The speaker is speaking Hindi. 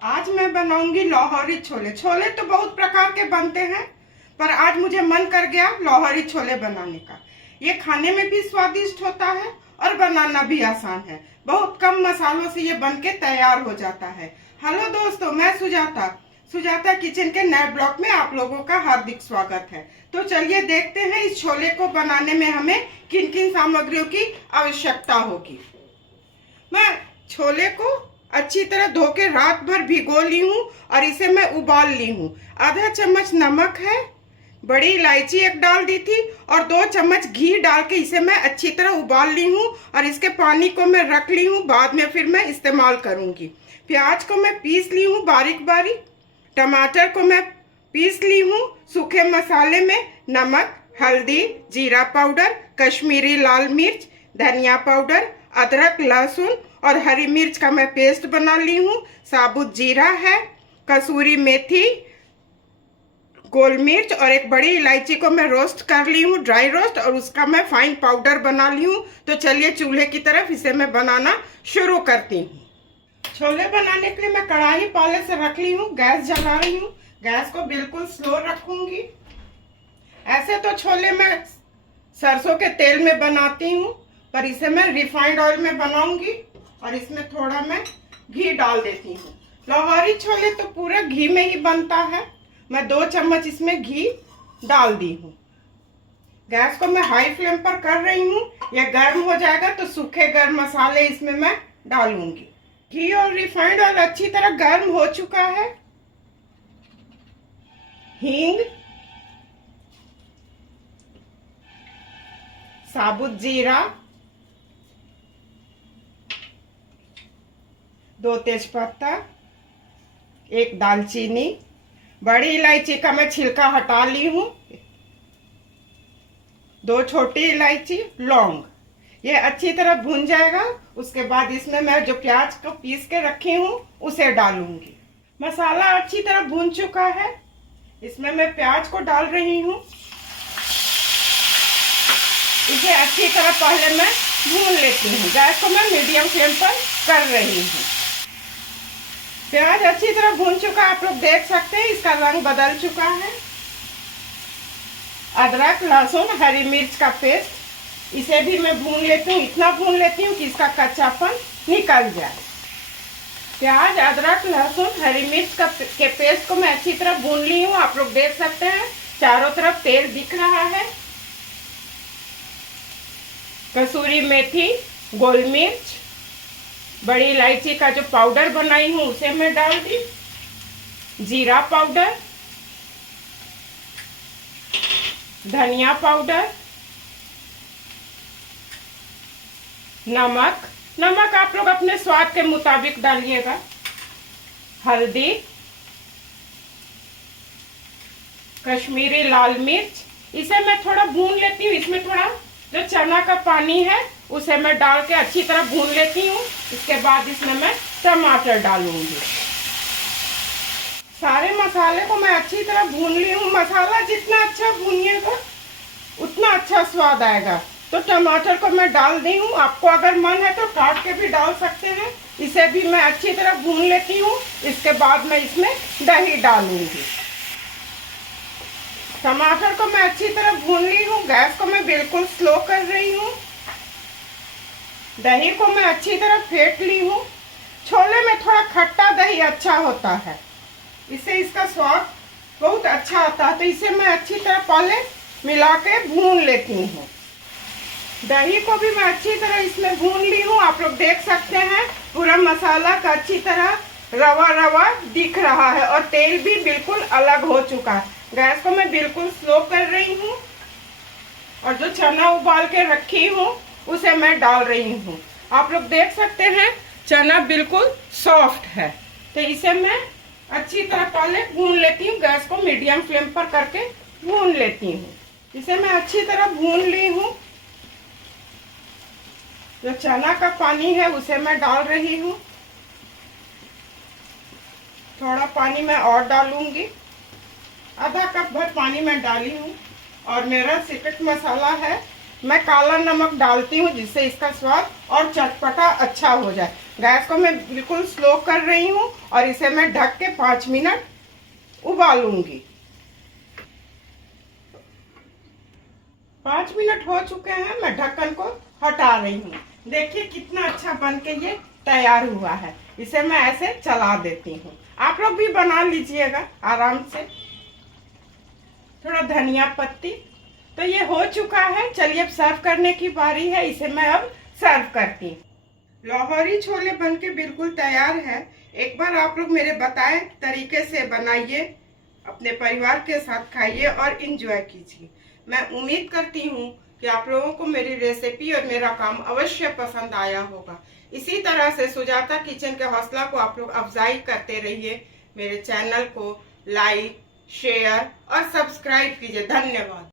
आज मैं बनाऊंगी लाहौरी छोले। छोले तो बहुत प्रकार के बनते हैं, पर आज मुझे मन कर गया लाहौरी छोले बनाने का। ये खाने में भी स्वादिष्ट होता है और बनाना भी आसान है। बहुत कम मसालों से ये बन के तैयार हो जाता है। हेलो दोस्तों, मैं सुजाता सुजाता किचन के नए ब्लॉग में आप लोगों का हार्दिक स्वागत है। तो चलिए देखते हैं इस छोले को बनाने में हमें किन किन सामग्रियों की आवश्यकता होगी। मैं छोले को अच्छी तरह धो के रात भर भिगो ली हूँ और इसे मैं उबाल ली हूँ। आधा चम्मच नमक है, बड़ी इलायची एक डाल दी थी और 2 चम्मच घी डाल के इसे मैं अच्छी तरह उबाल ली हूँ और इसके पानी को मैं रख ली हूँ, बाद में फिर मैं इस्तेमाल करूँगी। प्याज को मैं पीस ली हूँ बारीक बारीक, टमाटर को मैं पीस ली हूँ। सूखे मसाले में नमक, हल्दी, जीरा पाउडर, कश्मीरी लाल मिर्च, धनिया पाउडर, अदरक, लहसुन और हरी मिर्च का मैं पेस्ट बना ली हूँ। साबुत जीरा है, कसूरी मेथी, गोल मिर्च और एक बड़ी इलायची को मैं रोस्ट कर ली हूँ, ड्राई रोस्ट, और उसका मैं फाइन पाउडर बना ली हूँ। तो चलिए चूल्हे की तरफ इसे मैं बनाना शुरू करती हूँ। छोले बनाने के लिए मैं कढ़ाई पहले से रख ली हूँ, गैस जला रही हूँ। गैस को बिल्कुल स्लो रखूंगी। ऐसे तो छोले मैं सरसों के तेल में बनाती हूँ, पर इसे मैं रिफाइंड ऑयल में बनाऊंगी और इसमें थोड़ा मैं घी डाल देती हूँ। लाहौरी छोले तो पूरा घी में ही बनता है। मैं 2 चम्मच इसमें घी डाल दी हूँ। गैस को मैं हाई फ्लेम पर कर रही हूँ। यह गर्म हो जाएगा तो सूखे गर्म मसाले इसमें मैं डालूंगी। घी और रिफाइंड ऑयल अच्छी तरह गर्म हो चुका है। हींग, साबुत जीरा, 2 तेजपत्ता, 1 दालचीनी, बड़ी इलायची का मैं छिलका हटा ली हूँ, 2 छोटी इलायची, लौंग। ये अच्छी तरह भून जाएगा। उसके बाद इसमें मैं जो प्याज को पीस के रखी हूँ उसे डालूंगी। मसाला अच्छी तरह भून चुका है। इसमें मैं प्याज को डाल रही हूँ। इसे अच्छी तरह पहले मैं भून लेती हूँ। गैस को मैं मीडियम फ्लेम पर कर रही हूँ। प्याज अच्छी तरह भून चुका है, आप लोग देख सकते हैं इसका रंग बदल चुका है। अदरक, लहसुन, हरी मिर्च का पेस्ट, इसे भी मैं भून लेती हूँ। इतना भून लेती हूँ कि इसका कच्चापन निकल जाए। प्याज, अदरक, लहसुन, हरी मिर्च के पेस्ट को मैं अच्छी तरह भून ली हूँ। आप लोग देख सकते हैं चारों तरफ तेल दिख रहा है। कसूरी मेथी, गोल मिर्च, बड़ी इलायची का जो पाउडर बनाई हूँ उसे मैं डाल दी। जीरा पाउडर, धनिया पाउडर, नमक आप लोग अपने स्वाद के मुताबिक डालिएगा। हल्दी, कश्मीरी लाल मिर्च, इसे मैं थोड़ा भून लेती हूँ। इसमें थोड़ा जो चना का पानी है उसे मैं डाल के अच्छी तरह भून लेती हूँ। इसके बाद इसमें मैं टमाटर डालूंगी। सारे मसाले को मैं अच्छी तरह भून ली हूँ। मसाला जितना अच्छा भूनिएगा उतना अच्छा स्वाद आएगा। तो टमाटर को मैं डाल दी हूँ। आपको अगर मन है तो काट के भी डाल सकते हैं। इसे भी मैं अच्छी तरह भून लेती हूँ। इसके बाद मैं इसमें दही डालूंगी। टमाटर को मैं अच्छी तरह भून ली हूँ। गैस को मैं बिल्कुल स्लो कर रही हूँ। दही को मैं अच्छी तरह फेंट ली हूँ। छोले में थोड़ा खट्टा दही अच्छा होता है, इससे इसका स्वाद बहुत अच्छा आता है। तो इसे मैं अच्छी तरह पहले मिला के भून लेती हूँ। दही को भी मैं अच्छी तरह इसमें भून ली हूँ। आप लोग देख सकते हैं पूरा मसाला का अच्छी तरह रवा रवा दिख रहा है और तेल भी बिल्कुल अलग हो चुका है। गैस को मैं बिल्कुल स्लो कर रही हूँ और जो चना उबाल के रखी हूँ उसे मैं डाल रही हूँ। आप लोग देख सकते हैं चना बिल्कुल सॉफ्ट है। तो इसे मैं अच्छी तरह पहले भून लेती हूँ। गैस को मीडियम फ्लेम पर करके भून लेती हूँ। इसे मैं अच्छी तरह भून ली हूँ। जो चना का पानी है उसे मैं डाल रही हूँ। थोड़ा पानी मैं और डालूंगी। आधा कप भर पानी मैं डाली हूँ। और मेरा सीक्रेट मसाला है मैं काला नमक डालती हूँ जिससे इसका स्वाद और चटपटा अच्छा हो जाए। गैस को मैं बिल्कुल स्लो कर रही हूँ और इसे मैं ढक के 5 मिनट उबालूंगी। 5 मिनट हो चुके हैं, मैं ढक्कन को हटा रही हूँ। देखिए कितना अच्छा बन के ये तैयार हुआ है। इसे मैं ऐसे चला देती हूँ। आप लोग भी बना लीजिएगा आराम से। थोड़ा धनिया पत्ती। तो ये हो चुका है। चलिए अब सर्व करने की बारी है। इसे मैं अब सर्व करती हूँ। लाहौरी छोले बनके बिल्कुल तैयार है। एक बार आप लोग मेरे बताए तरीके से बनाइए, अपने परिवार के साथ खाइए और इंजॉय कीजिए। मैं उम्मीद करती हूँ कि आप लोगों को मेरी रेसिपी और मेरा काम अवश्य पसंद आया होगा। इसी तरह से सुजाता किचन के हौसला को आप लोग अफजाई करते रहिए। मेरे चैनल को लाइक, शेयर और सब्सक्राइब कीजिए। धन्यवाद।